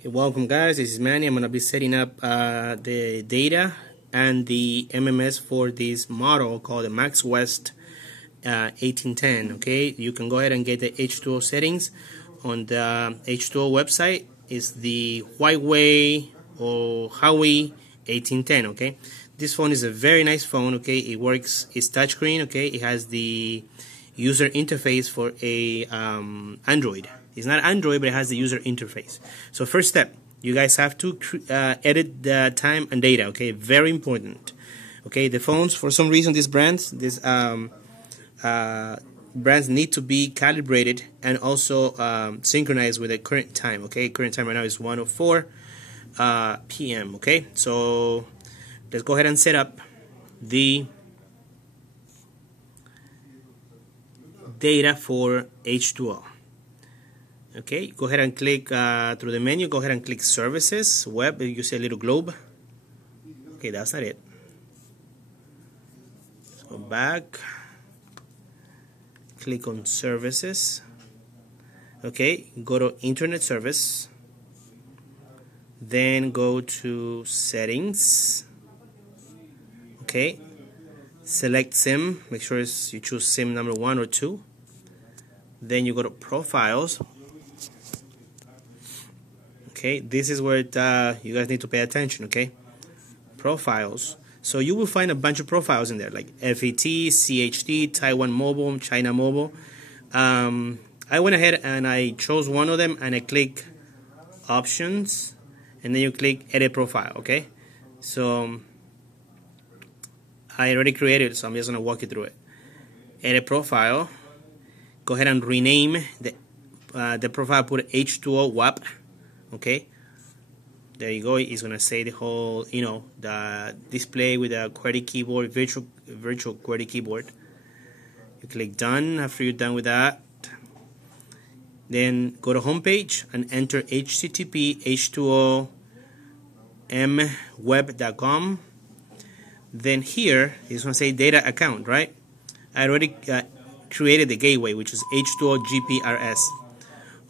Okay, welcome guys, this is Manny. I'm going to be setting up the data and the MMS for this model called the Maxwest 1810. Okay, you can go ahead and get the H2O settings on the H2O website. It's the Huawei or Huawei 1810. Okay, this phone is a very nice phone. Okay, it works, it's touchscreen. Okay, it has the user interface for a Android. It's not Android, but it has the user interface. So first step, you guys have to edit the time and data. Okay, very important. Okay, the phones, for some reason, these brands need to be calibrated and also synchronized with the current time. Okay, current time right now is 1:04 p.m. Okay, so let's go ahead and set up the data for H2O. Okay, go ahead and click through the menu. Go ahead and click Services, Web. You see a little globe. Okay, that's not it. Let's go back. Click on Services. Okay, go to Internet Service. Then go to Settings. Okay, select SIM. Make sure you choose SIM number 1 or 2. Then you go to Profiles. Okay, this is where you guys need to pay attention. Okay, Profiles. So you will find a bunch of profiles in there, like FAT, CHD, Taiwan Mobile, China Mobile. I went ahead and I chose one of them, and I click Options, and then you click Edit Profile. Okay, so I already created it, so I'm just gonna walk you through it. Edit Profile. Go ahead and rename the profile. Put H2O WAP. Okay, there you go. It's gonna say the whole, the display with a QWERTY keyboard, virtual QWERTY keyboard. You click Done after you're done with that. Then go to Homepage and enter HTTP H2O mweb.com. Then here it's gonna say Data Account, right? I already created the gateway, which is H2O GPRS.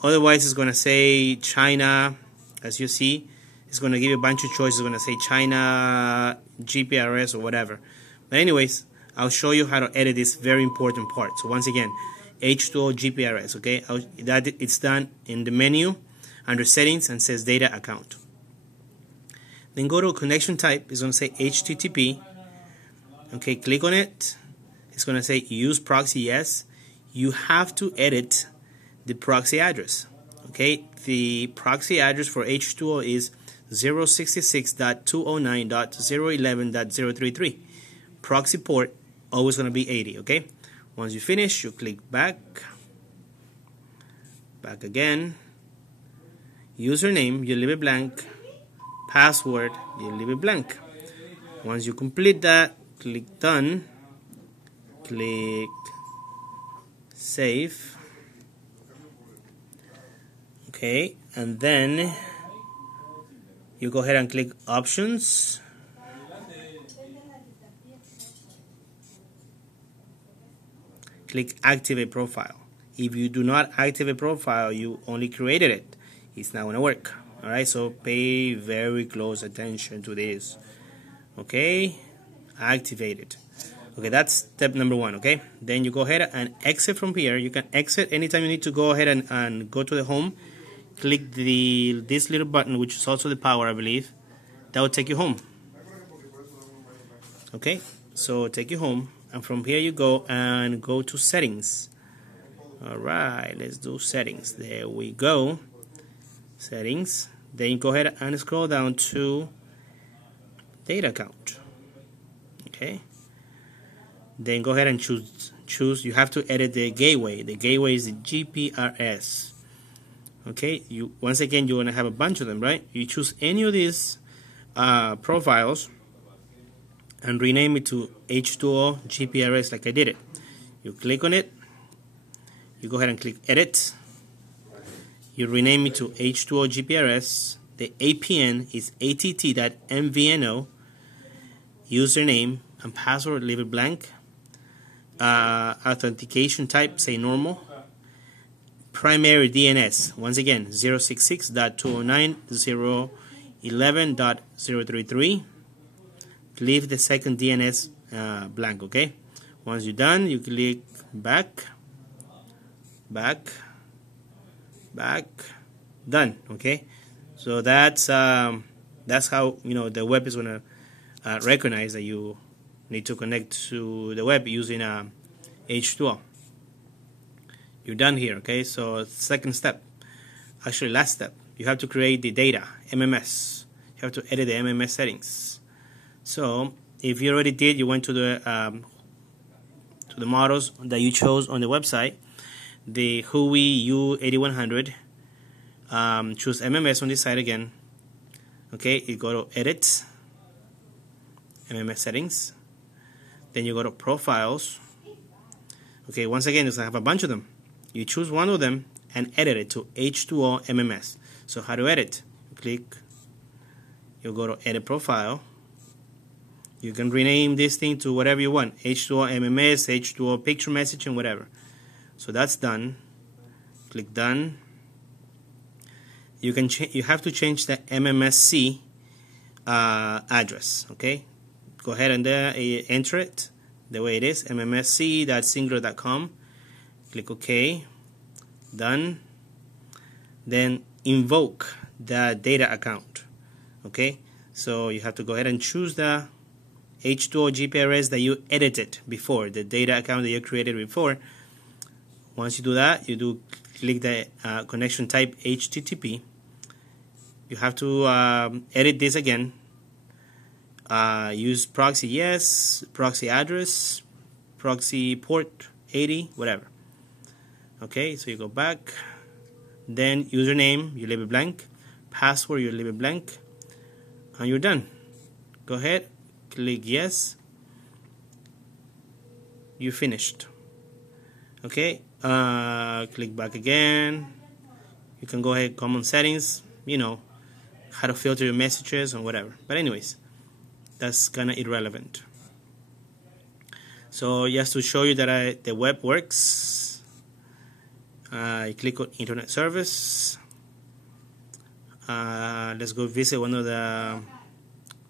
Otherwise, it's going to say China, as you see. It's going to give you a bunch of choices. It's going to say China, GPRS, or whatever. But anyways, I'll show you how to edit this very important part. So once again, H2O GPRS, okay? It's done in the menu, under Settings, and says Data Account. Then go to Connection Type. It's going to say HTTP. Okay, click on it. It's going to say Use Proxy, yes. You have to edit the proxy address. Okay, the proxy address for H2O is 066.209.011.033. Proxy port always going to be 80. Okay, once you finish, you click back again. Username, you leave it blank. Password, you leave it blank. Once you complete that, click Done. Click Save. Okay, and then you go ahead and click Options. Click Activate Profile. If you do not activate profile, you only created it. It's not going to work. Alright, so pay very close attention to this. Okay, activate it. Okay, that's step number 1. Okay, then you go ahead and exit from here. You can exit anytime you need to go ahead and go to the home. Click this little button, which is also the power, I believe. That will take you home. Okay, so take you home, and from here you go and go to Settings. Alright, let's do Settings. There we go. Settings. Then you go ahead and scroll down to Data Account. Okay. Then go ahead and choose. You have to edit the gateway. The gateway is the GPRS. Okay, once again, you're gonna have a bunch of them, right? You choose any of these profiles and rename it to H2O GPRS, like I did it. You click on it. You go ahead and click Edit. You rename it to H2O GPRS. The APN is att.mvno. Username and password, leave it blank. Authentication type, say normal. primary DNS. Once again, 066.209.011.033. Leave the second DNS blank, okay? Once you're done, you click back, done, okay? So that's how, you know, the web is gonna recognize that you need to connect to the web using H2O. You're done here, okay? So second step, actually last step, you have to create the data, MMS. You have to edit the MMS settings. So if you already did, you went to the models that you chose on the website, the HUI U8100, choose MMS on this side again. Okay, you go to edit, MMS settings, then you go to profiles. Okay, once again, I have a bunch of them. You choose one of them and edit it to H2O MMS. So how to edit? Click, you go to edit profile. You can rename this thing to whatever you want, H2O MMS, H2O picture message, and whatever. So that's done. Click done. You have to change the MMSC address. Okay, go ahead and enter it the way it is, mmsc.singular.com. Click OK. Done. Then invoke the data account. Okay, so you have to go ahead and choose the H2O GPRS that you edited before, the data account that you created before. Once you do that, you click the connection type HTTP. You have to edit this again. Use proxy yes, proxy address, proxy port 80, whatever. Okay, so you go back. Then username, you leave it blank. Password, you leave it blank. And you're done. Go ahead, click yes. You finished. Okay, click back again. You can go ahead, common settings, you know, how to filter your messages and whatever. But anyways, that's kind of irrelevant. So just to show you that the web works, I click on internet service. Let's go visit one of the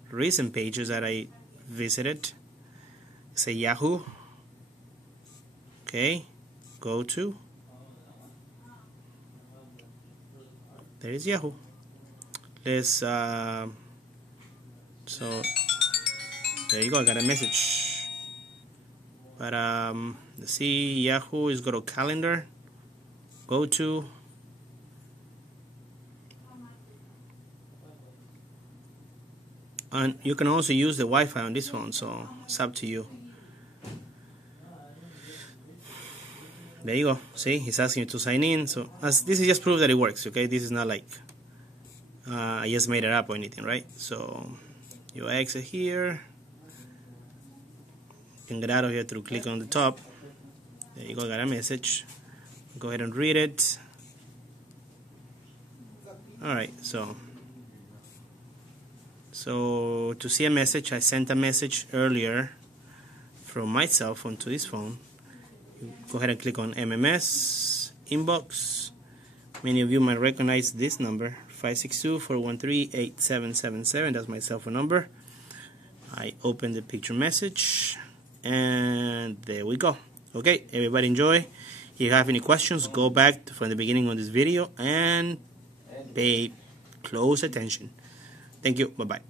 recent pages that I visited. Say Yahoo. Okay, go to. There is Yahoo. Let's so there you go. I got a message. But let's see. Yahoo is go to calendar. Go to. And you can also use the Wi-Fi on this phone, so it's up to you. There you go. See, he's asking you to sign in. So this is just proof that it works. Okay, this is not like I just made it up or anything, right? So you exit here. You can get out of here through click on the top. There you go. Got a message. Go ahead and read it. All right. So to see a message, I sent a message earlier from my cell phone to this phone. You go ahead and click on MMS inbox. Many of you might recognize this number, 562-413-8777. That's my cell phone number. I open the picture message, and there we go. Okay, everybody enjoy. If you have any questions, go back from the beginning of this video and pay close attention. Thank you. Bye-bye.